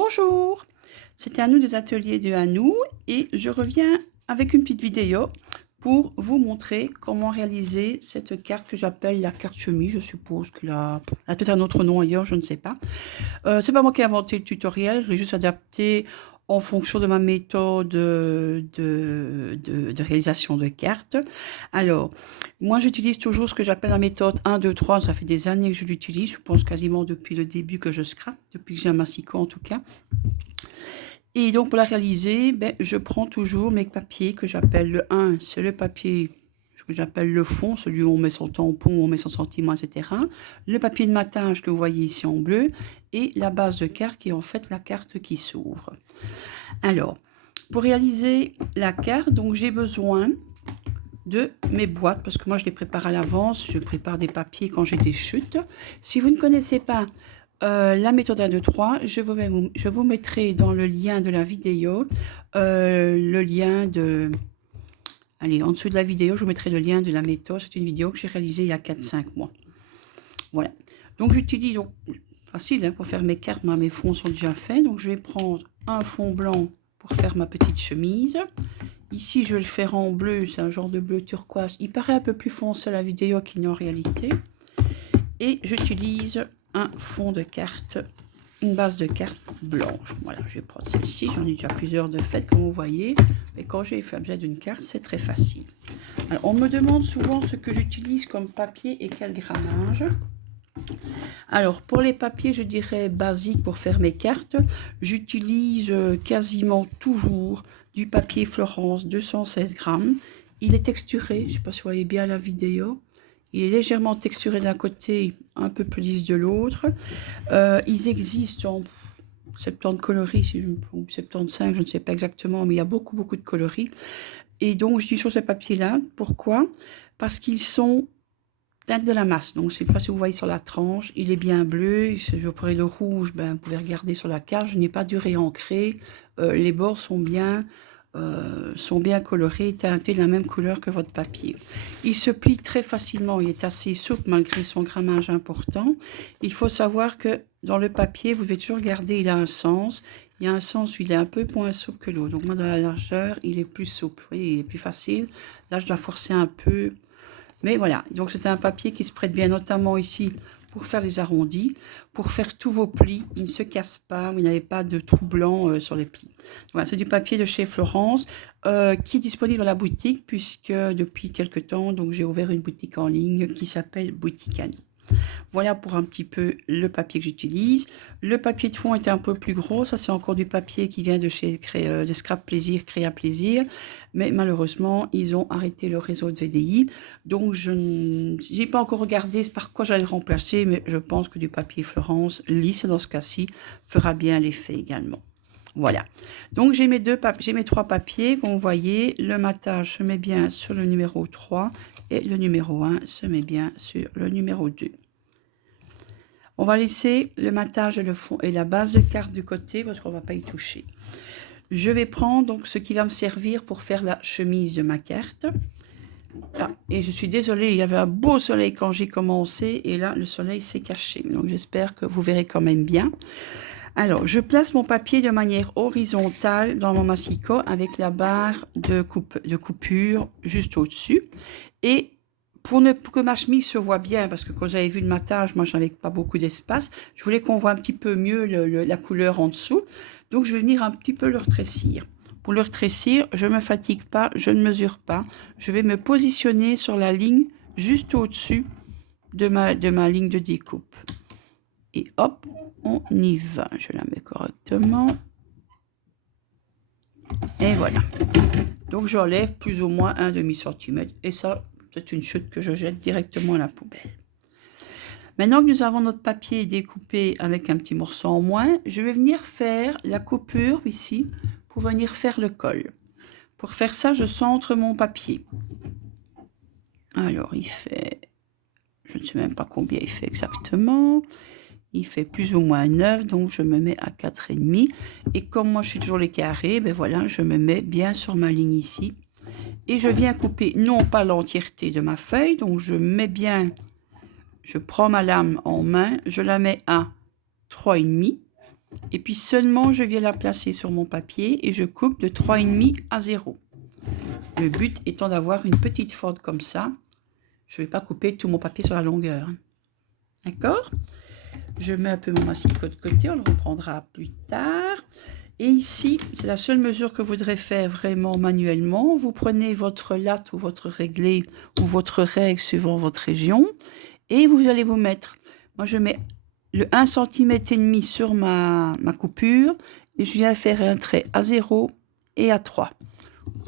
Bonjour, c'est Anou des ateliers de Anou et je reviens avec une petite vidéo pour vous montrer comment réaliser cette carte que j'appelle la carte chemise. Je suppose que elle a peut-être un autre nom ailleurs, je ne sais pas. C'est pas moi qui ai inventé le tutoriel, je l'ai juste adapté en fonction de ma méthode de réalisation de cartes. Alors, moi j'utilise toujours ce que j'appelle la méthode 1, 2, 3, ça fait des années que je l'utilise, je pense quasiment depuis le début que je scrape, depuis que j'ai un massicot en tout cas. Et donc pour la réaliser, je prends toujours mes papiers que j'appelle le 1, c'est le papier que j'appelle le fond, celui où on met son tampon, où on met son sentiment, etc. Le papier de matage que vous voyez ici en bleu et la base de carte qui est en fait la carte qui s'ouvre. Alors, pour réaliser la carte, donc j'ai besoin de mes boîtes parce que moi je les prépare à l'avance, je prépare des papiers quand j'ai des chutes. Si vous ne connaissez pas la méthode 1, 2, 3, je vous mettrai dans le lien de la vidéo, le lien de... Allez, en dessous de la vidéo, je vous mettrai le lien de la méthode. C'est une vidéo que j'ai réalisée il y a 4-5 mois. Voilà. Donc j'utilise, facile hein, pour faire mes cartes, mes fonds sont déjà faits. Donc je vais prendre un fond blanc pour faire ma petite chemise. Ici, je vais le faire en bleu, c'est un genre de bleu turquoise. Il paraît un peu plus foncé à la vidéo qu'il n'est en réalité. Et j'utilise un fond de carte, une base de carte blanche. Voilà, je vais prendre celle-ci. J'en ai déjà plusieurs de faites, comme vous voyez. Mais quand j'ai fait besoin d'une carte, c'est très facile. Alors, on me demande souvent ce que j'utilise comme papier et quel grammage. Alors, pour les papiers, je dirais basique pour faire mes cartes. J'utilise quasiment toujours du papier Florence 216 grammes. Il est texturé, je ne sais pas si vous voyez bien la vidéo. Il est légèrement texturé d'un côté, un peu plus lisse de l'autre. Ils existent en 70 coloris, ou 75, je ne sais pas exactement, mais il y a beaucoup de coloris. Et donc, je dis sur ces papiers-là. Pourquoi? Parce qu'ils sont teinte de la masse. Donc, je ne sais pas si vous voyez sur la tranche, il est bien bleu. Si je pourrais le rouge, vous pouvez regarder sur la carte. Je n'ai pas dû réancrer. Les bords sont bien colorés, teintés de la même couleur que votre papier. Il se plie très facilement, il est assez souple malgré son grammage important. Il faut savoir que dans le papier, vous devez toujours garder, il a un sens. Il y a un sens où il est un peu moins souple que l'autre. Donc moi, dans la largeur, il est plus souple, vous voyez, il est plus facile. Là, je dois forcer un peu. Mais voilà, donc c'est un papier qui se prête bien, notamment ici, pour faire les arrondis, pour faire tous vos plis. Il ne se casse pas, vous n'avez pas de trou blanc sur les plis. Voilà, c'est du papier de chez Florence qui est disponible dans la boutique, puisque depuis quelques temps, donc j'ai ouvert une boutique en ligne qui s'appelle Boutique Annie. Voilà pour un petit peu le papier que j'utilise. Le papier de fond était un peu plus gros. Ça, c'est encore du papier qui vient de chez de Scrap Plaisir, Créa Plaisir. Mais malheureusement, ils ont arrêté le réseau de VDI. Donc, je n'ai pas encore regardé par quoi j'allais le remplacer. Mais je pense que du papier Florence lisse, dans ce cas-ci, fera bien l'effet également. Voilà. Donc, j'ai mes trois papiers. Comme vous voyez, le matage se met bien sur le numéro 3. Et le numéro 1 se met bien sur le numéro 2. On va laisser le matage et le fond et la base de carte du côté parce qu'on ne va pas y toucher. Je vais prendre donc ce qui va me servir pour faire la chemise de ma carte. Ah, et je suis désolée, il y avait un beau soleil quand j'ai commencé et là le soleil s'est caché. Donc j'espère que vous verrez quand même bien. Alors, je place mon papier de manière horizontale dans mon massicot avec la barre de coupure juste au-dessus. Et pour que ma chemise se voit bien, parce que quand j'avais vu le matage, moi, j'avais pas beaucoup d'espace, je voulais qu'on voit un petit peu mieux la couleur en dessous. Donc, je vais venir un petit peu le retrécir. Pour le retrécir, je ne me fatigue pas, je ne mesure pas. Je vais me positionner sur la ligne juste au-dessus de ma ligne de découpe. Et hop, on y va. Je la mets correctement. Et voilà. Donc, j'enlève plus ou moins un demi-centimètre. Et ça, c'est une chute que je jette directement à la poubelle. Maintenant que nous avons notre papier découpé avec un petit morceau en moins, je vais venir faire la coupure ici pour venir faire le col. Pour faire ça, je centre mon papier. Alors, il fait... Je ne sais même pas combien il fait exactement. Il fait plus ou moins 9, donc je me mets à 4,5. Et comme moi, je suis toujours les carrés, voilà, je me mets bien sur ma ligne ici. Et je viens couper, non pas l'entièreté de ma feuille, donc je mets je prends ma lame en main, je la mets à 3,5. Et puis seulement, je viens la placer sur mon papier et je coupe de 3,5 à 0. Le but étant d'avoir une petite fente comme ça. Je ne vais pas couper tout mon papier sur la longueur. D'accord? Je mets un peu mon massicot de côté, on le reprendra plus tard. Et ici, c'est la seule mesure que vous voudrez faire vraiment manuellement. Vous prenez votre latte ou votre réglé ou votre règle suivant votre région et vous allez vous mettre. Moi, je mets le 1,5 cm sur ma coupure et je viens faire un trait à 0 et à 3.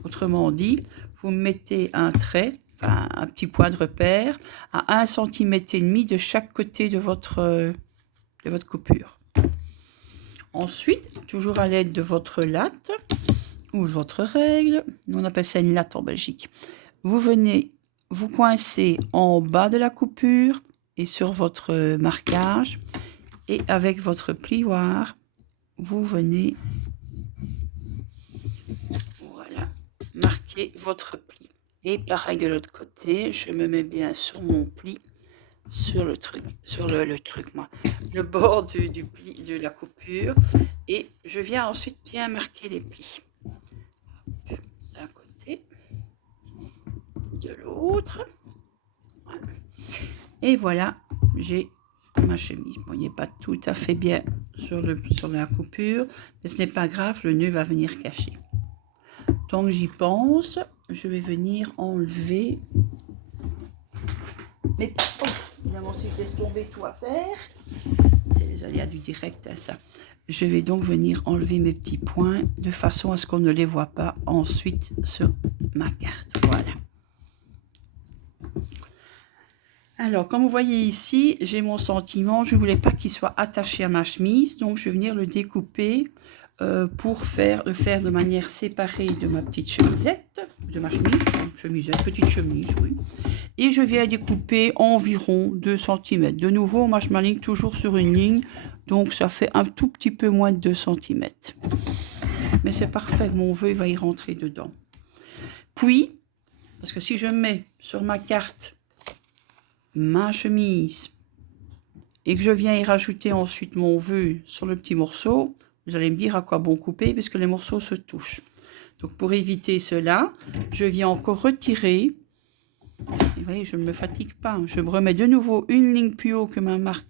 Autrement dit, vous mettez un trait, enfin, un petit point de repère, à 1,5 cm de chaque côté de votre coupure. Ensuite, toujours à l'aide de votre latte ou votre règle, on appelle ça une latte en Belgique, vous venez vous coincer en bas de la coupure et sur votre marquage et avec votre plioir, vous venez voilà, marquer votre pli. Et pareil de l'autre côté, je me mets bien sur mon pli, sur le truc, sur le bord du pli de la coupure et je viens ensuite bien marquer les plis d'un côté, de l'autre. Voilà. Et voilà, j'ai ma chemise. Bon, il n'est pas tout à fait bien sur la coupure, mais ce n'est pas grave, le nœud va venir cacher. Tant que j'y pense, je vais venir enlever mes... Oh, évidemment, si je laisse tomber tout à terre, c'est les aléas du direct à ça. Je vais donc venir enlever mes petits points de façon à ce qu'on ne les voit pas ensuite sur ma carte. Voilà. Alors, comme vous voyez ici, j'ai mon sentiment. Je ne voulais pas qu'il soit attaché à ma chemise, donc je vais venir le découper pour le faire de manière séparée de ma petite chemisette, de ma petite chemise, oui. Et je viens découper environ 2 cm. De nouveau, moi je m'aligne toujours sur une ligne, donc ça fait un tout petit peu moins de 2 cm. Mais c'est parfait, mon vœu va y rentrer dedans. Puis, parce que si je mets sur ma carte ma chemise et que je viens y rajouter ensuite mon vœu sur le petit morceau, vous allez me dire à quoi bon couper puisque les morceaux se touchent. Donc pour éviter cela, je viens encore retirer. Vous voyez, je ne me fatigue pas. Je me remets de nouveau une ligne plus haut que ma marque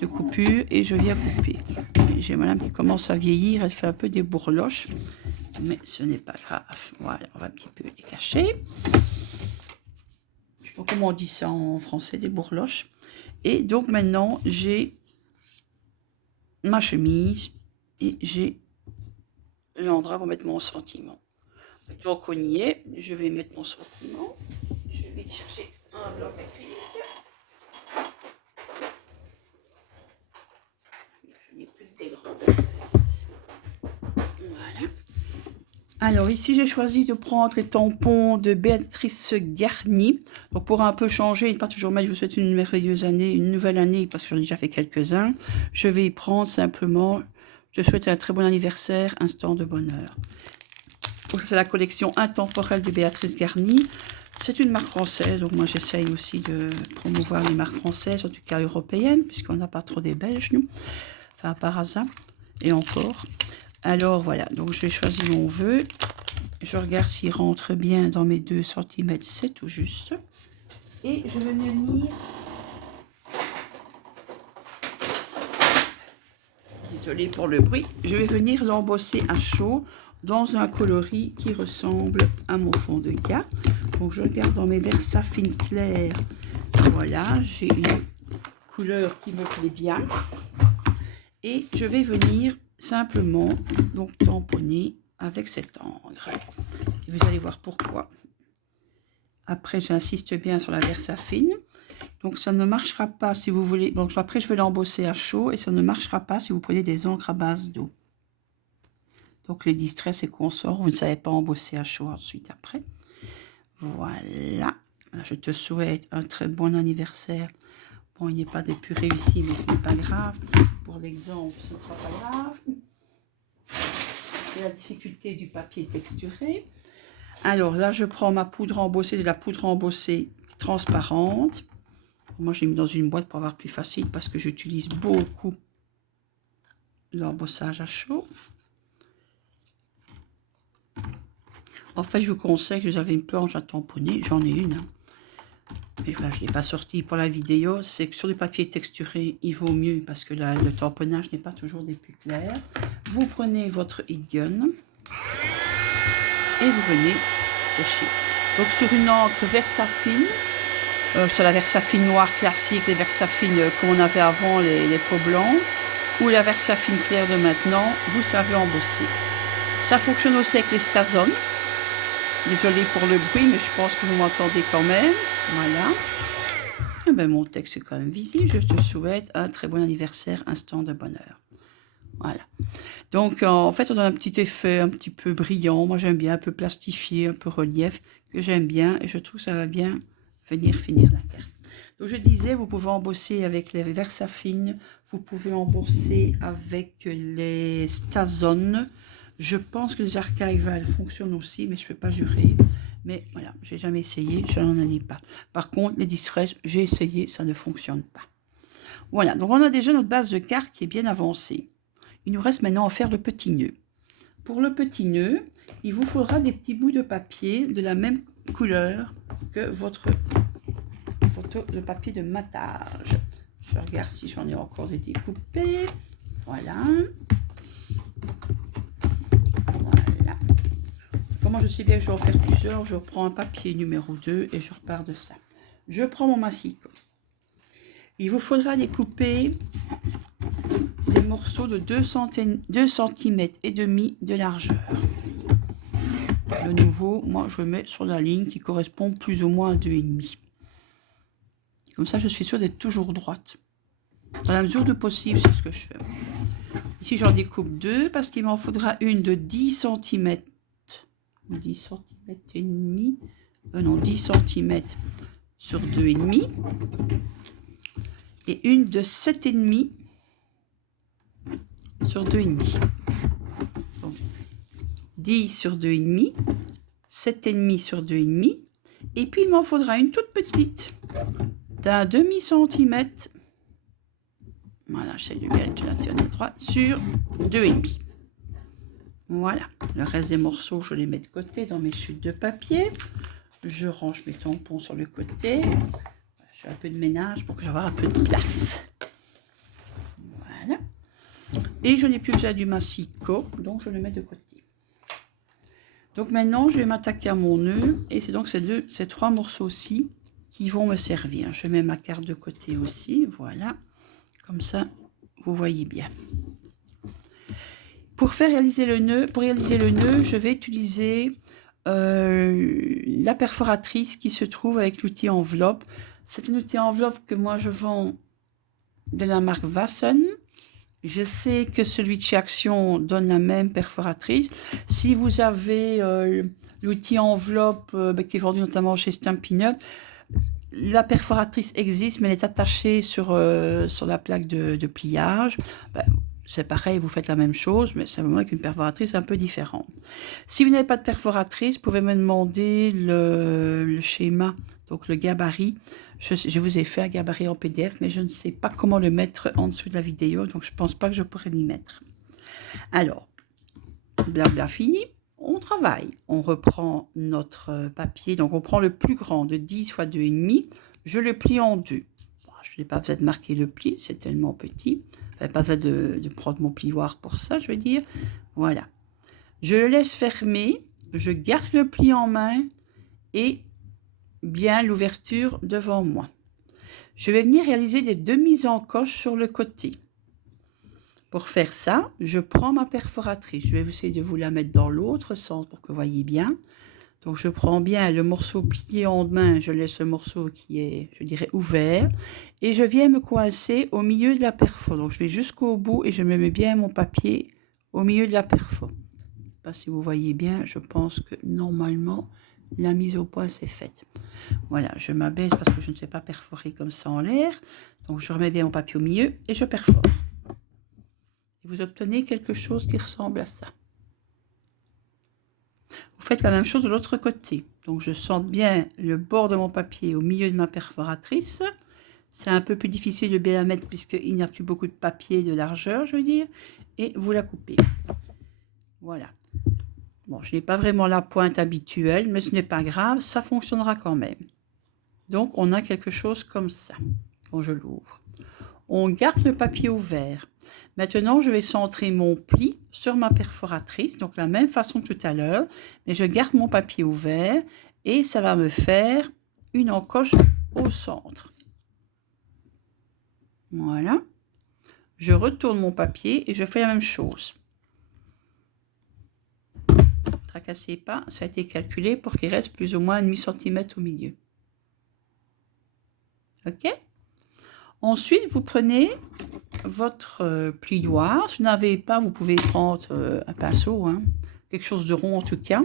de coupure et je viens couper. J'ai madame qui commence à vieillir, elle fait un peu des bourloches, mais ce n'est pas grave. Voilà, on va un petit peu les cacher. Je ne sais pas comment on dit ça en français, des bourloches. Et donc maintenant, j'ai ma chemise et j'ai l'endroit pour mettre mon sentiment. Donc on y est, je vais mettre mon sentiment. Je vais chercher un bloc acrylique. Je n'ai plus de dégradant. Voilà. Alors ici j'ai choisi de prendre les tampons de Béatrice Garnier. Donc pour un peu changer et pas toujours mettre je vous souhaite une merveilleuse année, une nouvelle année parce que j'en ai déjà fait quelques-uns. Je vais y prendre simplement, je souhaite un très bon anniversaire, instant de bonheur. C'est la collection intemporelle de Béatrice Garnier. C'est une marque française, donc moi j'essaye aussi de promouvoir les marques françaises, en tout cas européennes, puisqu'on n'a pas trop des Belges, nous. Enfin, par hasard, et encore. Alors voilà, donc j'ai choisi mon vœu. Je regarde s'il rentre bien dans mes 2 cm, c'est tout juste. Et je vais venir... Désolée pour le bruit. Je vais venir l'embosser à chaud dans un coloris qui ressemble à mon fond de gars. Donc je regarde dans mes Versafine clairs. Voilà, j'ai une couleur qui me plaît bien. Et je vais venir simplement donc tamponner avec cet encre. Et vous allez voir pourquoi. Après, j'insiste bien sur la Versafine. Donc ça ne marchera pas si vous voulez. Donc après, je vais l'embosser à chaud et ça ne marchera pas si vous prenez des encres à base d'eau. Donc les distress et consorts, vous ne savez pas embosser à chaud ensuite après. Voilà. Je te souhaite un très bon anniversaire. Bon, il n'est pas des plus réussis, mais ce n'est pas grave. Pour l'exemple, ce ne sera pas grave. C'est la difficulté du papier texturé. Alors là, je prends ma poudre embossée, de la poudre embossée transparente. Moi, j'ai mis dans une boîte pour avoir plus facile parce que j'utilise beaucoup l'embossage à chaud. En fait, je vous conseille que vous avez une planche à tamponner. J'en ai une. Hein. Mais voilà, je ne l'ai pas sortie pour la vidéo. C'est que sur du papier texturé, il vaut mieux parce que le tamponnage n'est pas toujours des plus clairs. Vous prenez votre heat gun et vous venez sécher. Donc sur une encre Versafine, sur la Versafine noire classique, les Versafines comme on avait avant, les peaux blancs, ou la Versafine claire de maintenant, vous savez embosser. Ça fonctionne aussi avec les Stazon. Désolée pour le bruit, mais je pense que vous m'entendez quand même. Voilà. Et ben, mon texte est quand même visible. Je te souhaite un très bon anniversaire, instant de bonheur. Voilà. Donc, en fait, ça donne un petit effet un petit peu brillant. Moi, j'aime bien un peu plastifié, un peu relief, que j'aime bien. Et je trouve que ça va bien venir finir la carte. Donc, je disais, vous pouvez embosser avec les Versafine. Vous pouvez embosser avec les Stazon. Je pense que les archival fonctionnent aussi, mais je ne peux pas jurer. Mais voilà, j'ai jamais essayé, je n'en ai pas. Par contre, les Distress, j'ai essayé, ça ne fonctionne pas. Voilà, donc on a déjà notre base de carte qui est bien avancée. Il nous reste maintenant à faire le petit nœud. Pour le petit nœud, il vous faudra des petits bouts de papier de la même couleur que votre photo de papier de matage. Je regarde si j'en ai encore des découpés. Voilà. Comment je sais bien que je vais en faire plusieurs, je reprends un papier numéro 2 et je repars de ça. Je prends mon massicot. Il vous faudra découper des morceaux de 2 cm et demi de largeur. De nouveau, moi je mets sur la ligne qui correspond plus ou moins à 2,5. Comme ça, je suis sûre d'être toujours droite. Dans la mesure du possible, c'est ce que je fais. Ici, j'en découpe 2 parce qu'il m'en faudra une de 10 cm. 10 cm et demi. Non, 10 cm sur 2,5. Et une de 7,5 sur 2,5. Donc, 10 sur 2,5, 7,5 sur 2,5. Et puis, il m'en faudra une toute petite d'un demi-centimètre. Voilà, j'essaie de bien la tenir droite sur 2,5. Voilà, le reste des morceaux, je les mets de côté dans mes chutes de papier. Je range mes tampons sur le côté. Je fais un peu de ménage pour que j'aie un peu de place. Voilà. Et je n'ai plus besoin du massicot, donc je le mets de côté. Donc maintenant, je vais m'attaquer à mon nœud. Et c'est donc ces 3 morceaux-ci qui vont me servir. Je mets ma carte de côté aussi, voilà. Comme ça, vous voyez bien. Pour réaliser le nœud, je vais utiliser la perforatrice qui se trouve avec l'outil enveloppe. C'est un outil enveloppe que moi je vends de la marque Vassen. Je sais que celui de chez Action donne la même perforatrice. Si vous avez l'outil enveloppe qui est vendu notamment chez Stampin' Up, la perforatrice existe, mais elle est attachée sur la plaque de pliage. C'est pareil, vous faites la même chose, mais simplement avec une perforatrice un peu différente. Si vous n'avez pas de perforatrice, vous pouvez me demander le schéma, donc le gabarit. Je vous ai fait un gabarit en PDF, mais je ne sais pas comment le mettre en dessous de la vidéo, donc je ne pense pas que je pourrais m'y mettre. Alors, blabla fini, on travaille. On reprend notre papier, donc on prend le plus grand de 10 x 2,5, je le plie en 2. Je n'ai pas besoin de marquer le pli, c'est tellement petit. Je n'ai pas besoin de prendre mon plioir pour ça, je veux dire. Voilà. Je le laisse fermer, je garde le pli en main et bien l'ouverture devant moi. Je vais venir réaliser des demi-encoches sur le côté. Pour faire ça, je prends ma perforatrice. Je vais essayer de vous la mettre dans l'autre sens pour que vous voyez bien. Donc, je prends bien le morceau plié en main, je laisse le morceau qui est, je dirais, ouvert. Et je viens me coincer au milieu de la perfo. Donc, je vais jusqu'au bout et je me mets bien mon papier au milieu de la perfo. Je ne sais pas si vous voyez bien, je pense que normalement, la mise au point c'est faite. Voilà, je m'abaisse parce que je ne sais pas perforer comme ça en l'air. Donc, je remets bien mon papier au milieu et je perfore. Et vous obtenez quelque chose qui ressemble à ça. Vous faites la même chose de l'autre côté. Donc, je sens bien le bord de mon papier au milieu de ma perforatrice. C'est un peu plus difficile de bien la mettre puisqu'il n'y a plus beaucoup de papier de largeur, je veux dire. Et vous la coupez. Voilà. Bon, je n'ai pas vraiment la pointe habituelle, mais ce n'est pas grave, ça fonctionnera quand même. Donc, on a quelque chose comme ça, quand je l'ouvre. On garde le papier ouvert. Maintenant, je vais centrer mon pli sur ma perforatrice, donc la même façon que tout à l'heure, mais je garde mon papier ouvert et ça va me faire une encoche au centre. Voilà. Je retourne mon papier et je fais la même chose. Tracassez pas, ça a été calculé pour qu'il reste plus ou moins 1/2 cm au milieu. Ok? Ensuite, vous prenez votre plioir. Si vous n'avez pas, vous pouvez prendre un pinceau, hein, quelque chose de rond en tout cas,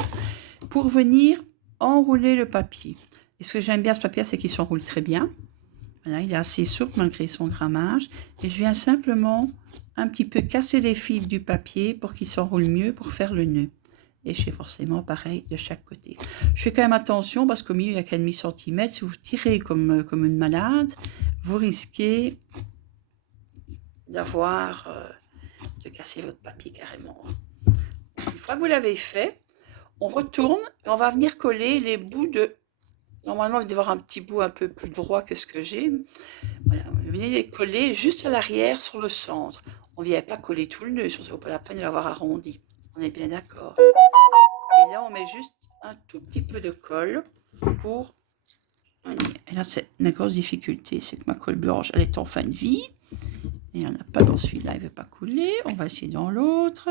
pour venir enrouler le papier. Et ce que j'aime bien ce papier, c'est qu'il s'enroule très bien. Voilà, il est assez souple malgré son grammage. Et je viens simplement un petit peu casser les fils du papier pour qu'il s'enroule mieux pour faire le nœud. Et je fais forcément pareil de chaque côté. Je fais quand même attention parce qu'au milieu, il n'y a qu'un demi-centimètre. Si vous tirez comme une malade, vous risquez de casser votre papier carrément. Une fois que vous l'avez fait, on retourne et on va venir coller les bouts de... Normalement, il doit y avoir un petit bout un peu plus droit que ce que j'ai. Voilà, vous venez les coller juste à l'arrière sur le centre. On ne vient pas coller tout le nœud, ça ne vaut pas la peine de l'avoir arrondi. On est bien d'accord. Et là, on met juste un tout petit peu de colle pour... Et là, c'est une grosse difficulté, c'est que ma colle blanche, elle est en fin de vie. Et il n'y en a pas dans celui-là, il ne veut pas couler. On va essayer dans l'autre.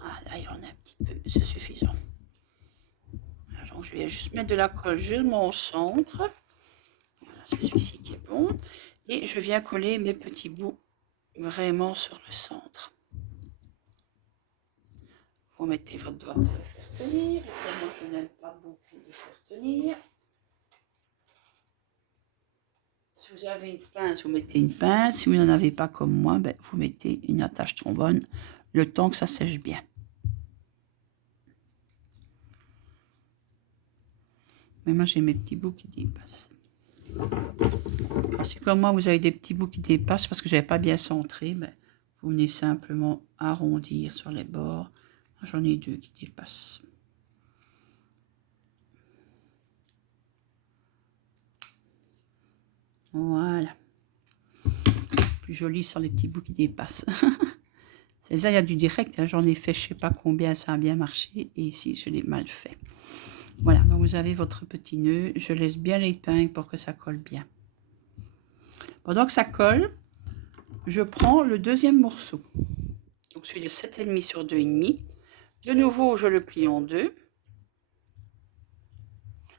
Ah, là, il y en a un petit peu, c'est suffisant. Donc, je vais juste mettre de la colle justement au centre. Voilà, c'est celui-ci qui est bon. Et je viens coller mes petits bouts vraiment sur le centre. Vous mettez votre doigt pour le faire tenir. Évidemment, je n'aime pas beaucoup le faire tenir. Si vous avez une pince, vous mettez une pince. Si vous n'en avez pas comme moi, ben, vous mettez une attache trombone le temps que ça sèche bien. Mais moi, j'ai mes petits bouts qui dépassent. Alors, si comme moi, vous avez des petits bouts qui dépassent parce que je n'avais pas bien centré, ben, vous venez simplement arrondir sur les bords. J'en ai 2 qui dépassent. Voilà. Plus joli sur les petits bouts qui dépassent. Celle-là, il y a du direct. Hein. J'en ai fait je ne sais pas combien, ça a bien marché. Et ici, je l'ai mal fait. Voilà, donc vous avez votre petit nœud. Je laisse bien l'épingle pour que ça colle bien. Pendant que ça colle, je prends le deuxième morceau. Donc celui de 7,5 sur 2,5. De nouveau, je le plie en deux.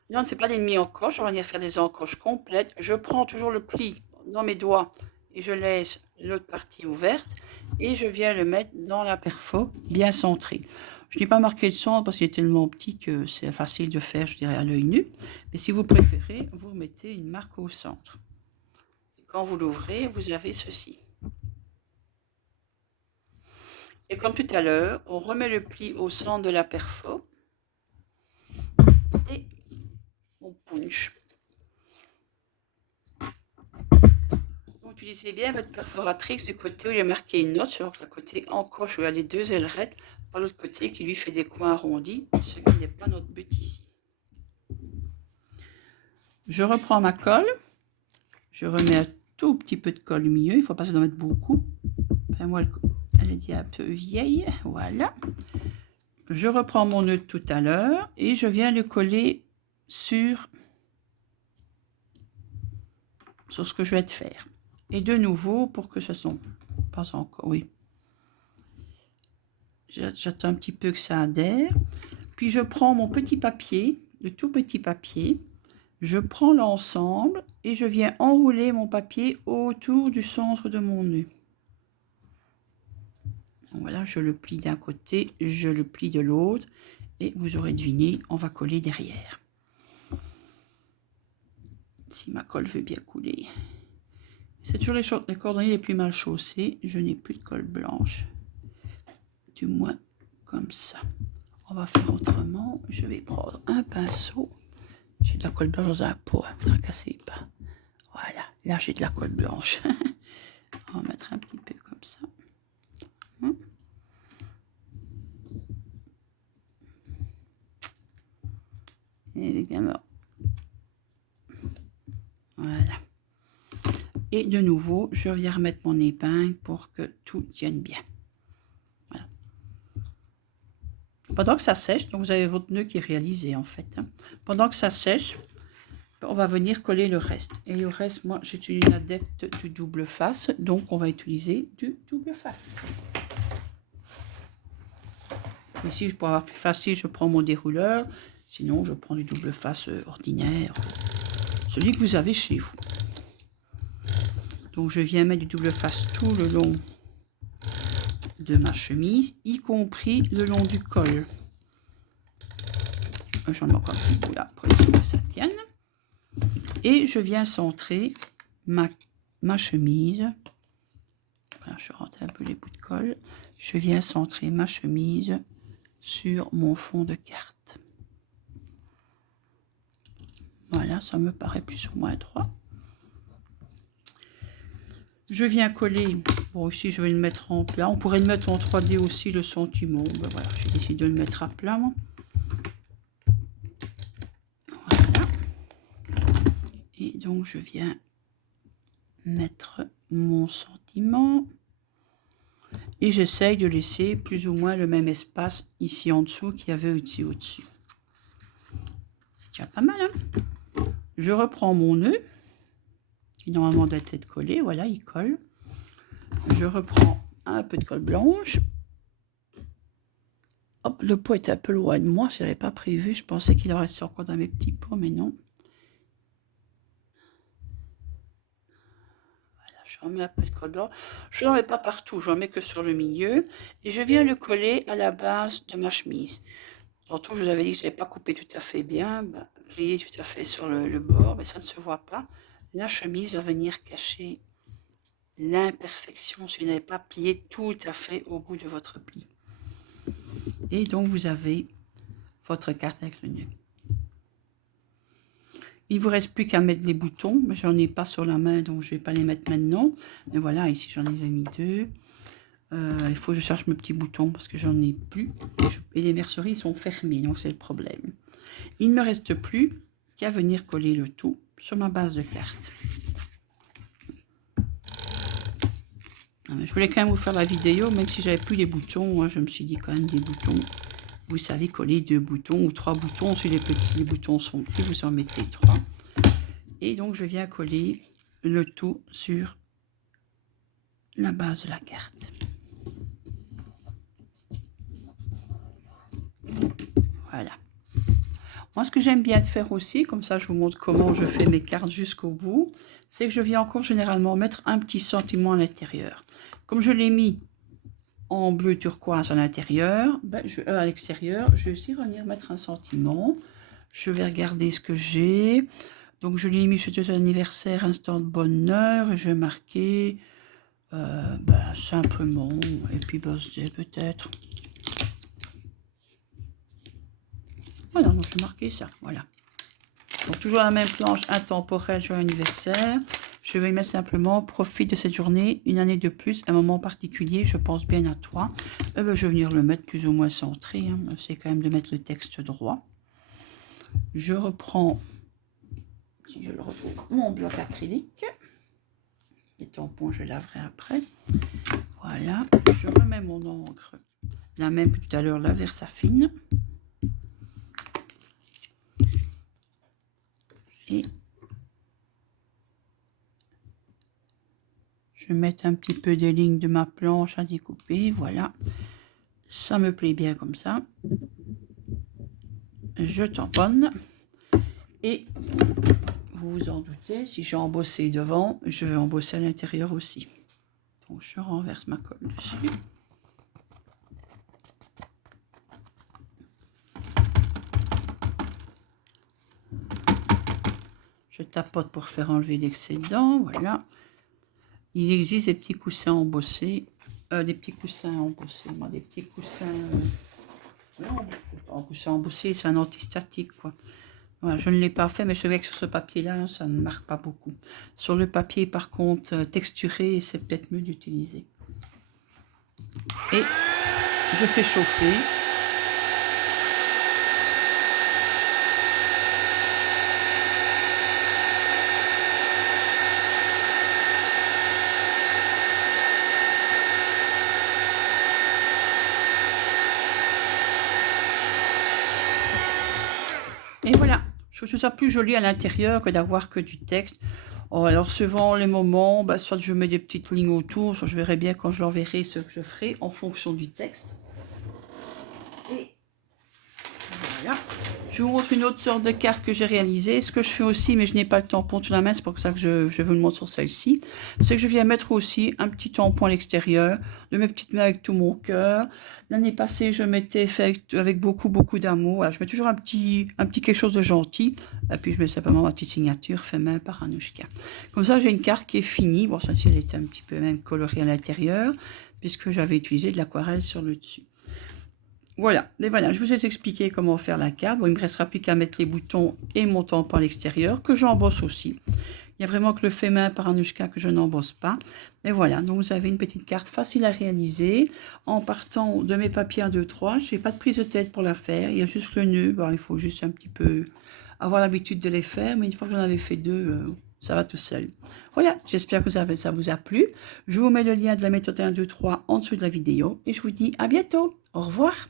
Là, on ne fait pas des demi-encoches, on va venir faire des encoches complètes. Je prends toujours le pli dans mes doigts et je laisse l'autre partie ouverte. Et je viens le mettre dans la perfo, bien centré. Je n'ai pas marqué le centre parce qu'il est tellement petit que c'est facile de faire, je dirais, à l'œil nu. Mais si vous préférez, vous mettez une marque au centre. Et quand vous l'ouvrez, vous avez ceci. Et comme tout à l'heure, on remet le pli au centre de la perfo. Et on punch. Vous utilisez bien votre perforatrice du côté où il est marqué une note, sur le côté encoche où il y a les deux ailerettes, par l'autre côté qui lui fait des coins arrondis, ce qui n'est pas notre but ici. Je reprends ma colle, je remets un tout petit peu de colle au milieu, il ne faut pas en mettre beaucoup. Enfin, moi, elle est un peu vieille, voilà. Je reprends mon nœud de tout à l'heure et je viens le coller sur ce que je vais te faire. Et de nouveau, pour que ce soit pas encore, oui. J'attends un petit peu que ça adhère. Puis je prends mon petit papier, le tout petit papier. Je prends l'ensemble et je viens enrouler mon papier autour du centre de mon nœud. Donc voilà, je le plie d'un côté, je le plie de l'autre. Et vous aurez deviné, on va coller derrière. Si ma colle veut bien couler. C'est toujours les cordonniers les plus mal chaussés. Je n'ai plus de colle blanche. Du moins, comme ça. On va faire autrement. Je vais prendre un pinceau J'ai de la colle blanche dans un pot, hein, vous ne tracassez pas. Voilà, là j'ai de la colle blanche. On va mettre un petit peu comme ça. Et également. Voilà. Et de nouveau, je viens remettre mon épingle pour que tout tienne bien. Voilà. Pendant que ça sèche, donc vous avez votre nœud qui est réalisé en fait. Hein. Pendant que ça sèche, on va venir coller le reste. Et le reste, moi, je suis une adepte du double face, donc on va utiliser du double face. Ici, pour avoir plus facile, je prends mon dérouleur. Sinon, je prends du double face ordinaire, celui que vous avez chez vous. Donc, je viens mettre du double face tout le long de ma chemise, y compris le long du col. J'en mets encore un petit bout là pour essayer que ça tienne. Et je viens centrer ma chemise. Voilà, je rentre un peu les bouts de colle. Je viens centrer ma chemise sur mon fond de carte. Voilà, ça me paraît plus ou moins droit. Je viens coller, bon ici je vais le mettre en plat, on pourrait le mettre en 3D aussi le sentiment, ben voilà, j'ai décidé de le mettre à plat. Moi. Voilà. Et donc je viens mettre mon sentiment et j'essaye de laisser plus ou moins le même espace ici en dessous qu'il y avait ici au-dessus. C'est déjà pas mal, hein? Je reprends mon nœud qui normalement doit être collé, voilà, il colle. Je reprends un peu de colle blanche. Hop, le pot est un peu loin de moi, je n'avais pas prévu, je pensais qu'il en restait encore dans mes petits pots, mais non. Voilà, je remets un peu de colle blanche. Je n'en mets pas partout, j'en mets que sur le milieu. Et je viens le coller à la base de ma chemise. Tantôt, je vous avais dit que je n'avais pas coupé tout à fait bien, plié tout à fait sur le bord, mais ça ne se voit pas. La chemise va venir cacher l'imperfection si vous n'avez pas plié tout à fait au bout de votre pli. Et donc vous avez votre carte avec le nœud. Il ne vous reste plus qu'à mettre les boutons, mais j'en ai pas sur la main, donc je ne vais pas les mettre maintenant. Mais voilà, ici j'en ai mis 2. Il faut que je cherche mes petits boutons parce que j'en ai plus. Et les merceries sont fermées, donc c'est le problème. Il ne me reste plus qu'à venir coller le tout sur ma base de carte. Je voulais quand même vous faire la vidéo, même si j'avais plus les boutons, je me suis dit quand même des boutons. Vous savez coller 2 boutons ou 3 boutons, si les petits boutons sont petits, vous en mettez 3. Et donc je viens coller le tout sur la base de la carte. Voilà. Moi, ce que j'aime bien faire aussi, comme ça je vous montre comment je fais mes cartes jusqu'au bout, c'est que je viens encore généralement mettre un petit sentiment à l'intérieur. Comme je l'ai mis en bleu turquoise à l'intérieur, à l'extérieur, je vais aussi revenir mettre un sentiment. Je vais regarder ce que j'ai. Donc je l'ai mis sur tout anniversaire, instant de bonheur, et je vais marquer simplement, happy birthday peut-être. Voilà, donc je vais marquer ça, voilà. Donc toujours la même planche intemporelle, joyeux anniversaire. Je vais mettre simplement, profite de cette journée, une année de plus, un moment particulier, je pense bien à toi. Je vais venir le mettre plus ou moins centré, hein. C'est quand même de mettre le texte droit. Je reprends, si je le retrouve, mon bloc acrylique. Les tampons, je laverai après. Voilà, je remets mon encre, la même que tout à l'heure, la Versafine. Et je mets un petit peu des lignes de ma planche à découper, voilà. Ça me plaît bien comme ça. Je tamponne. Et vous vous en doutez, si j'ai embossé devant, je vais embosser à l'intérieur aussi. Donc je renverse ma colle dessus. Je tapote pour faire enlever l'excédent, voilà. Il existe des petits coussins embossés, des petits coussins embossés, des petits coussins, non, pas un coussin embossé, c'est un antistatique quoi. Voilà, je ne l'ai pas fait, mais je sais que sur ce papier-là, ça ne marque pas beaucoup. Sur le papier, par contre, texturé, c'est peut-être mieux d'utiliser. Et je fais chauffer. Et voilà, je trouve ça plus joli à l'intérieur que d'avoir que du texte. Oh, alors, suivant les moments, bah, soit je mets des petites lignes autour, soit je verrai bien quand je l'enverrai ce que je ferai en fonction du texte. Et voilà. Je vous montre une autre sorte de carte que j'ai réalisée. Ce que je fais aussi, mais je n'ai pas le tampon sous la main, c'est pour ça que je vous le montre sur celle-ci, c'est que je viens mettre aussi un petit tampon à l'extérieur de mes petites mains avec tout mon cœur. L'année passée, je m'étais fait avec beaucoup, beaucoup d'amour. Voilà, je mets toujours un petit quelque chose de gentil. Et puis, je mets simplement ma petite signature fait main par Anouchka. Comme ça, j'ai une carte qui est finie. Bon, celle-ci, elle était un petit peu même colorée à l'intérieur, puisque j'avais utilisé de l'aquarelle sur le dessus. Voilà, et voilà, je vous ai expliqué comment faire la carte. Bon, il ne me restera plus qu'à mettre les boutons et mon tampon à l'extérieur, que j'embosse aussi. Il y a vraiment que le fait main par Anouchka que je n'embosse pas. Mais voilà, donc vous avez une petite carte facile à réaliser en partant de mes papiers 1, 2, 3. Je n'ai pas de prise de tête pour la faire. Il y a juste le nœud. Bon, il faut juste un petit peu avoir l'habitude de les faire. Mais une fois que j'en avais fait deux, ça va tout seul. Voilà, j'espère que ça vous a plu. Je vous mets le lien de la méthode 1, 2, 3 en dessous de la vidéo. Et je vous dis à bientôt. Au revoir.